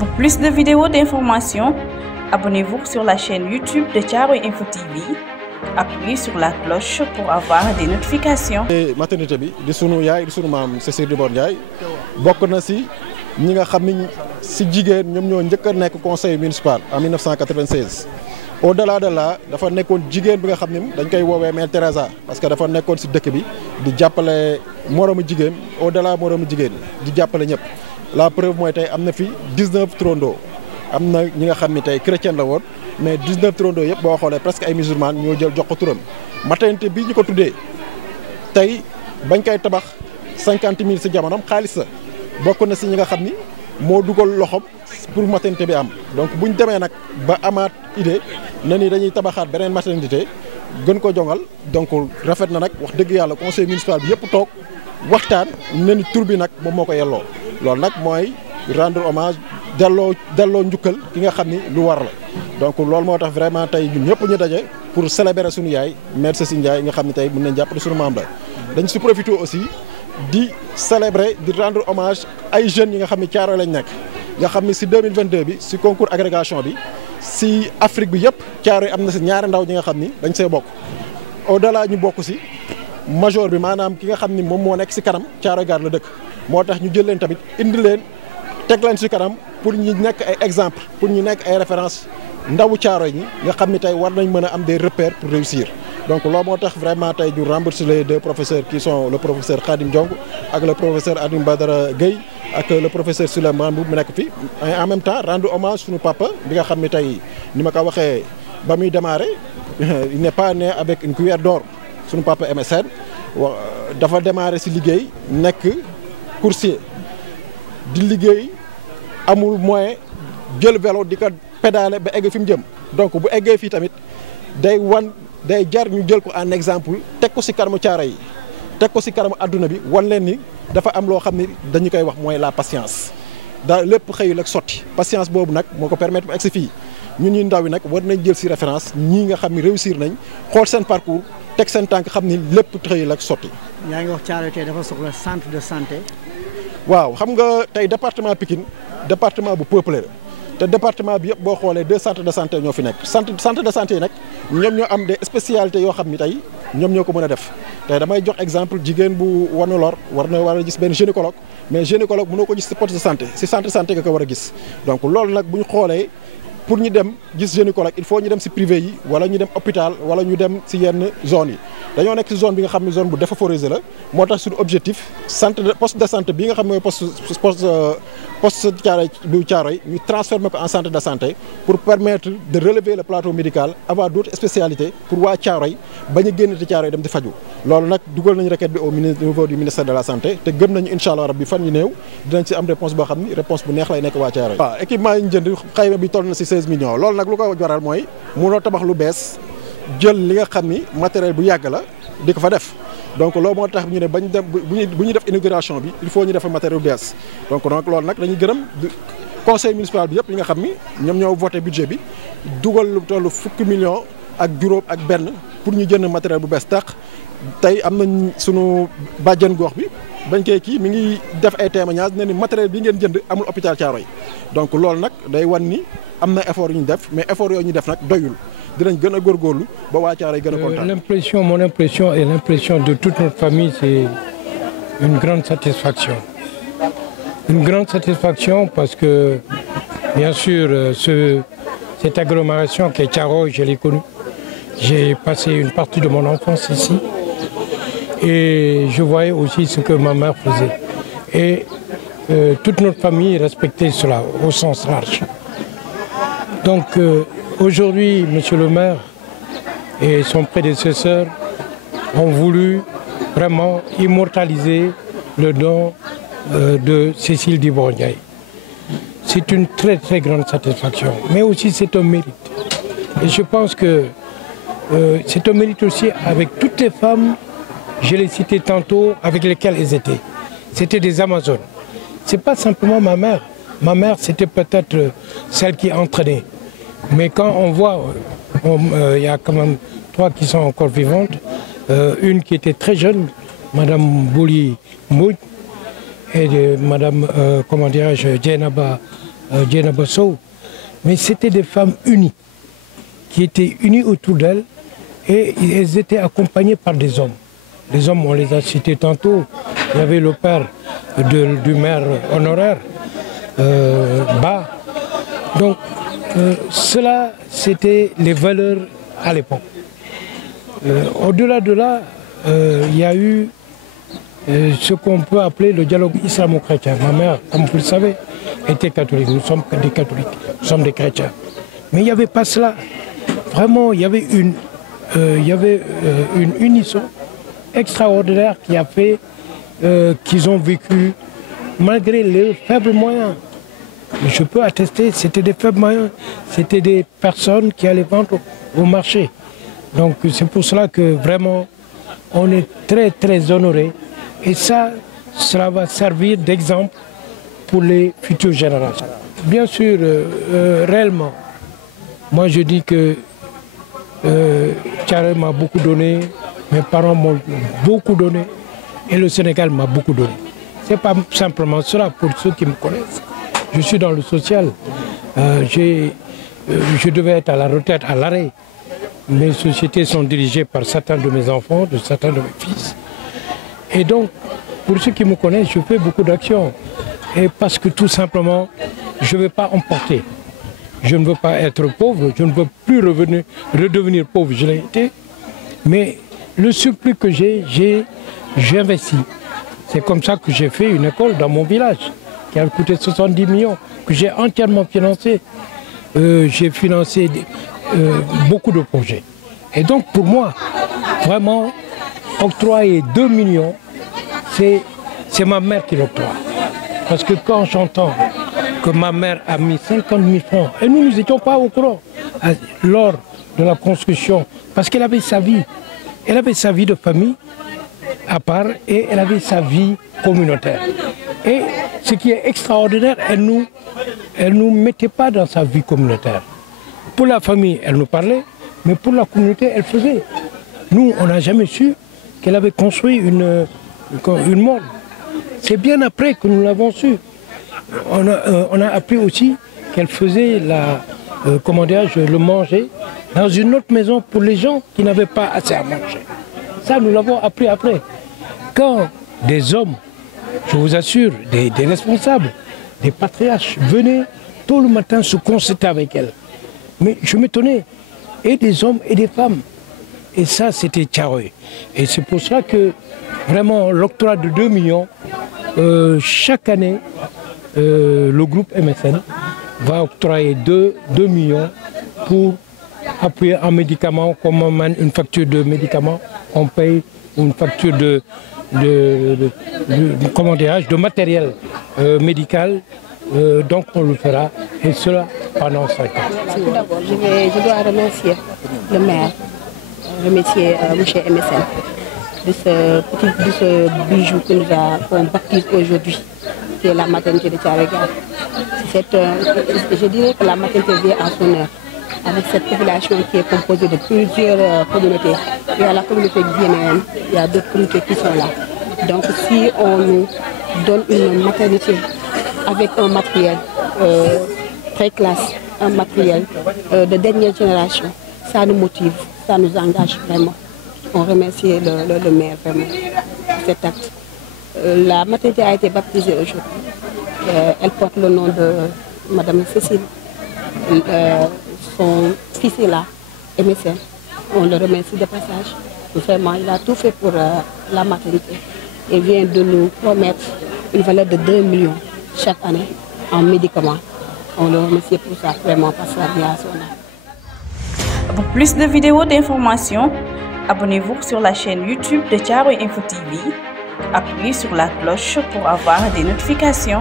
Pour plus de vidéos d'informations, abonnez-vous sur la chaîne YouTube de Thiaroye Info TV. Appuyez sur la cloche pour avoir des notifications. Maternité bi di sunu yaay di sunu maam Cécile Dibor Ndiaye bokk na si ñi nga xam ni si jigéen ñoom ñoo njëkk a nekk conseil municipal en 1996. Au-delà de là dafa nekkoon jigéen bi nga xam ne dañ koy woowee Mère Teresa parce que dafa nekkoon si dëkk bi di jàppale moroomu jigéen au-delà moroomu jigéen di jàppale ñëpp. La preuve mooy tey am na fi 19 trondos am na ñi nga xam ni tey chrétien la woon mais 19 trondos yëpp boo xoolee presque ay musulmans ñoo jël jox ko turam. maternité bii ñu ko tuddee tey bañ koy tabax 50 000 si jamonoom xaalis la bokk na si ñi nga xam ni moo dugal loxoom pour maternité bi am donc bu ñu demee nag ba amaat idée na ni dañuy tabaxaat beneen maternité gën ko jongal donc rafet na nag wax dëgg yàlla conseil municipal bi yëpp toog waxtaan na ni tur bi nag moom moo ko yelloo loolu nag mooy rendre hommage delloo njukkal ki nga xam ni lu war la donc loolu moo tax vraiment tey ñun ñëpp ñu daje pour célébrer suñu yaay Mère Cécile Ndiaye nga xam ne tey mën nañ jàppale suñu maam la dañ si profité aussi di célébrer di rendre hommage ay jeunes yi nga xam ne Thiaroye lañ nekk nga xam ni si 2022 bi si concours agrégation bi si Afrique bi yëpp Thiaroye am na si ñaari ndaw ñi nga xam ni dañ see bokk au-delà ñu bokk si major bi maanaam ki nga xam ni moom moo nekk si kanam Thiaroye Gare la dëkk moo tax ñu jël leen tamit indi leen teg leen si kanam pour ñu nekk ay exemple pour ñu nekk ay référence ndawu Thiaroye ñi nga xam ni tey war nañ mën a am des repères pour réussir donc loolu moo tax vraiment tey ñu rembourser les deux professeurs qui sont le professeur Khadim Diong ak le professeur Adim Badara Gueye ak le professeur Souleymane Mboup mu nekk fi en même temps rendre hommage suñu papa bi nga xam ni tey ni ma ko waxee ba muy démarrer il n'est pas né avec une cuillère d'or suñu papa MSN dafa démarrer si liggéey nekk coursier di liggéey amul moyen jël vélo di ko pédaler ba egg fi mu jëm donc bu eggee fii tamit day jar ñu jël ko en exemple teg ko si kanamu Thiaroye yi teg ko si kanamu adduna bi wan leen ni dafa am loo xam ni dañu koy wax mooy la patience daa lépp xëyul ak sotti patience boobu nag moo ko permettre mu egg si fii ñun ñi ndaw yi nag war nañ jël si référence ñii nga xam ni réussir nañ xool seen parcours teg seen tànk xam ni lépp xëyul ak sotti. yaa ngi wax Thiaroye tey dafa soxla centre de santé. waaw xam nga tey département Pikine département bu peuplé la te département bi yëpp boo xoolee 2 centres de santé ñoo fi nekk centre de santé yi nag ñoom ñoo am des spécialités yoo xam ni tey ñoom ñoo ko mën a def tey damay jox exemple jigéen bu wanu lor war a gis benn gynécologue mais gynécologue mënoo ko gis si poste de santé si centre de santé nga ko war a gis donc loolu nag bu ñu xoolee pour ñu dem gis gynécologue il faut ñu dem si privé yi wala ñu dem hôpital wala ñu dem si yenn zone yi dañoo nekk si zone bi nga xam ne zone bu défavorisée la moo tax suñu objectif poste de santé bi nga xam ne mooy poste Thiaroye ñu transformer ko en centre de santé pour permettre de relever le plateau médical avoir d'autres spécialités pour waa Thiaroye bañ a génn te Thiaroye dem di faju loolu nag dugal nañu requête bi au niveau du ministère de la santé te gëm nañu incha allah rabbi fan yu néew dinañ ci am réponse boo xam ni réponse bu neex lay nekk waa Thiaroye. waaw équipement yi ñu jënd xayma bi toll na ci 16 millions loolu nag lu ko waral mooy mënoo tabax lu bees jël li nga xam ni matériel bu yàgg la di ko fa def donc loolu moo tax ñu ne bañ dem bu ñu def inauguration bi il faut ñu def matériel bu bees donc loolu nag dañuy gërëm conseil municipal bi yëpp yi nga xam ni ñoom ñoo voté budget bi dugal lu toll fukki millions ak juróom ak benn pour ñu jënd matériel bu bees tax tey am nañ sunu bàjjen gox bi bañ koy kii mi ngi def ay témoignages ne ni matériel bi ngeen jënd amul hôpital Thiaroye donc loolu nag day wan ni am na effort yu ñu def mais effort yooyu ñu def nag doyul dinañ gën a góorgóorlu ba waa Thiaroye gën a kontaan. Mon impression et l'impression de toute notre famille, c'est une grande satisfaction. Une grande satisfaction parce que, bien sûr, cette agglomération qui est Thiaroye, je l'ai connue. J'ai passé une partie de mon enfance ici et je voyais aussi ce que ma mère faisait. Et toute notre famille respectait cela au sens large. Donc aujourd'hui, Monsieur le maire et son prédécesseur ont voulu vraiment immortaliser le don de Cécile Dibor Ndiaye. C'est une très très grande satisfaction, mais aussi c'est un mérite. Et je pense que c'est un mérite aussi avec toutes les femmes, je l'ai cité tantôt, avec lesquelles elles étaient. C'était des Amazones. Ce n'est pas simplement ma mère. Ma mère, c'était peut-être celle qui entraînait. Mais quand on voit, il y a quand même 3 qui sont encore vivantes. Une qui était très jeune, Madame Bouli Mbouj, et Madame, comment dirais-je, Djenaba Dieynaba Sow, mais c'était des femmes unies, qui étaient unies autour d'elles, et elles étaient accompagnées par des hommes. Les hommes, on les a cités tantôt. Il y avait le père du maire honoraire, Ba. Donc, cela, c'était les valeurs à l'époque. Au-delà de là, il y a eu ce qu'on peut appeler le dialogue islamo-chrétien. Ma mère, comme vous le savez, était catholique. Nous sommes des catholiques, nous sommes des chrétiens. Mais il n'y avait pas cela. Vraiment, il y avait une unisson extraordinaire qui a fait qu'ils ont vécu malgré les faibles moyens. Je peux attester, c'était des faibles moyens, c'était des personnes qui allaient vendre au marché. Donc c'est pour cela que vraiment on est très très honorés et cela va servir d'exemple pour les futures générations. Bien sûr, réellement, moi je dis que Thiaroye m'a beaucoup donné, mes parents m'ont beaucoup donné et le Sénégal m'a beaucoup donné. Ce n'est pas simplement cela pour ceux qui me connaissent. Je suis dans le social. Je devais être à la retraite, à l'arrêt. Mes sociétés sont dirigées par certains de mes enfants, de certains de mes fils. Et donc, pour ceux qui me connaissent, je fais beaucoup d'actions. Et parce que tout simplement, je ne veux pas emporter. Je ne veux pas être pauvre, je ne veux plus redevenir pauvre, je l'ai été. Mais le surplus que j'ai investi. C'est comme ça que j'ai fait une école dans mon village, qui a coûté 70 millions, que j'ai entièrement financé. J'ai financé beaucoup de projets. Et donc pour moi, vraiment, octroyer 2 millions, c'est ma mère qui l'octroie. Parce que quand j'entends que ma mère a mis 50 000 francs, et nous n'étions pas au courant lors de la construction, parce qu'elle avait sa vie. Elle avait sa vie de famille à part et elle avait sa vie communautaire. Et ce qui est extraordinaire, elle nous mettait pas dans sa vie communautaire. Pour la famille, elle nous parlait, mais pour la communauté, elle faisait. Nous, on n'a jamais su qu'elle avait construit une morgue. C'est bien après que nous l'avons su. On a appris aussi qu'elle faisait le manger dans une autre maison pour les gens qui n'avaient pas assez à manger. Ça, nous l'avons appris après. Quand des hommes, je vous assure, des responsables, des patriarches venaient tôt le matin se concerter avec elle. Mais je m'étonnais, et des hommes et des femmes. Et ça, c'était Thiaroye. Et c'est pour cela que, vraiment, l'octroi de 2 millions, chaque année, le groupe MSN va octroyer 2 millions pour appuyer un médicament, comme on mène une facture de médicaments, on paye une facture de matériel médical, donc on le fera, et cela pendant 5 ans. Tout d'abord, je dois remercier le maire, remercier M. MSN de ce bijou qu'on baptise aujourd'hui, qui est la maternité de Thiaroye Gare. Je dirais que la maternité vient à son heure, avec cette population qui est composée de plusieurs communautés. Il y a la communauté guinéenne, il y a d'autres communautés qui sont là. Donc si on nous donne une maternité avec un matériel très classe, un matériel de dernière génération, ça nous motive, ça nous engage vraiment. On remercie le maire vraiment pour cet acte. La maternité a été baptisée aujourd'hui. Elle porte le nom de Madame Cécile. Son fils est là, MSN. On le remercie de passage. Vraiment, il a tout fait pour la maternité. Il vient de nous promettre une valeur de 2 millions chaque année en médicaments. On le remercie pour ça, vraiment, parce que ça vient à son âme. Pour plus de vidéos d'informations, abonnez-vous sur la chaîne YouTube de Thiaroye Info TV. Appuyez sur la cloche pour avoir des notifications.